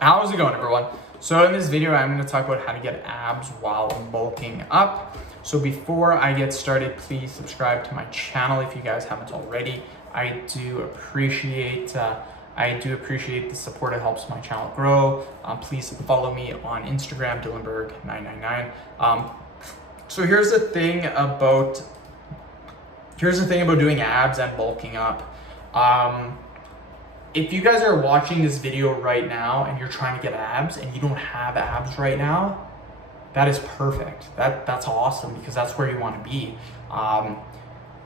How's it going, everyone? So in this video, I'm going to talk about how to get abs while bulking up. So before I get started, please subscribe to my channel if you guys haven't already. I do appreciate the support. It helps my channel grow. Please follow me on Instagram, Dillenberg999. So here's the thing about doing abs and bulking up. If you guys are watching this video right now and you're trying to get abs and you don't have abs right now, that is perfect. That's awesome, because that's where you want to be.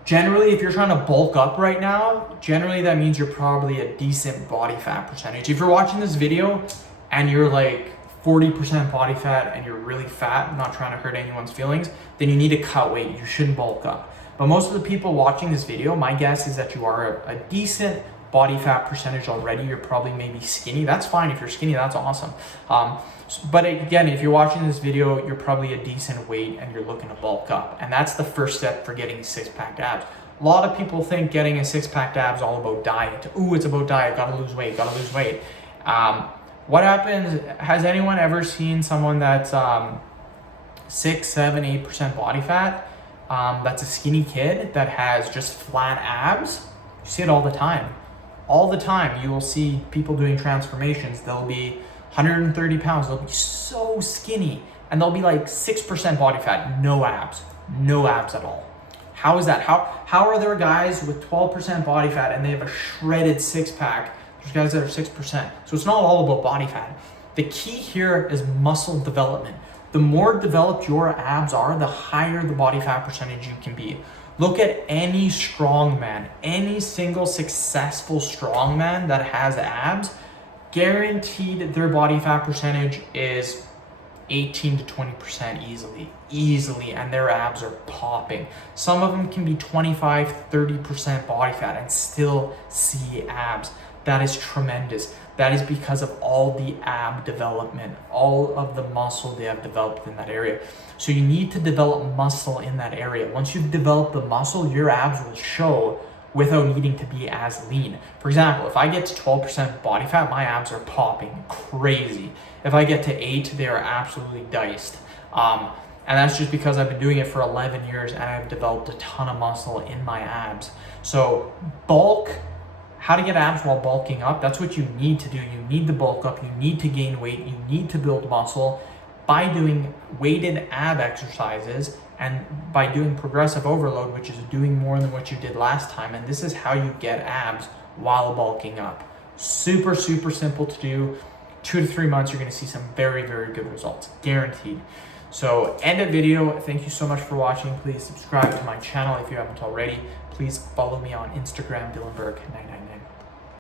Generally, if you're trying to bulk up right now, generally that means you're probably a decent body fat percentage. If you're watching this video and you're like 40% body fat and you're really fat, I'm not trying to hurt anyone's feelings, then you need to cut weight. You shouldn't bulk up. But most of the people watching this video, my guess is that you are a decent body fat percentage already. You're probably maybe skinny. That's fine. If you're skinny, that's awesome. But again, if you're watching this video, you're probably a decent weight and you're looking to bulk up. And that's the first step for getting six-pack abs. A lot of people think getting a six-pack abs is all about diet. Ooh, it's about diet. Gotta lose weight. What happens, has anyone ever seen someone that's 6, 7, 8% body fat, that's a skinny kid that has just flat abs? You see it all the time. All the time, you will see people doing transformations. They'll be 130 pounds. They'll be so skinny, and they'll be like 6% body fat, no abs at all. How is that? How are there guys with 12% body fat and they have a shredded six-pack? There's guys that are 6%. So it's not all about body fat. The key here is muscle development. The more developed your abs are, the higher the body fat percentage you can be. Look at any strongman, any single successful strongman that has abs, guaranteed their body fat percentage is 18 to 20% easily, and their abs are popping. Some of them can be 25, 30% body fat and still see abs. That is tremendous. That is because of all the ab development, all of the muscle they have developed in that area. So you need to develop muscle in that area. Once you've developed the muscle, your abs will show without needing to be as lean. For example, if I get to 12% body fat, my abs are popping crazy. If I get to 8, they are absolutely diced. And that's just because I've been doing it for 11 years and I've developed a ton of muscle in my abs. So how to get abs while bulking up, that's what you need to do. You need to bulk up, you need to gain weight, you need to build muscle by doing weighted ab exercises and by doing progressive overload, which is doing more than what you did last time. And this is how you get abs while bulking up. Super, super simple to do. 2 to 3 months, you're gonna see some very, very good results, guaranteed. So end of video. Thank you so much for watching. Please subscribe to my channel if you haven't already. Please follow me on Instagram, Dillenberg999.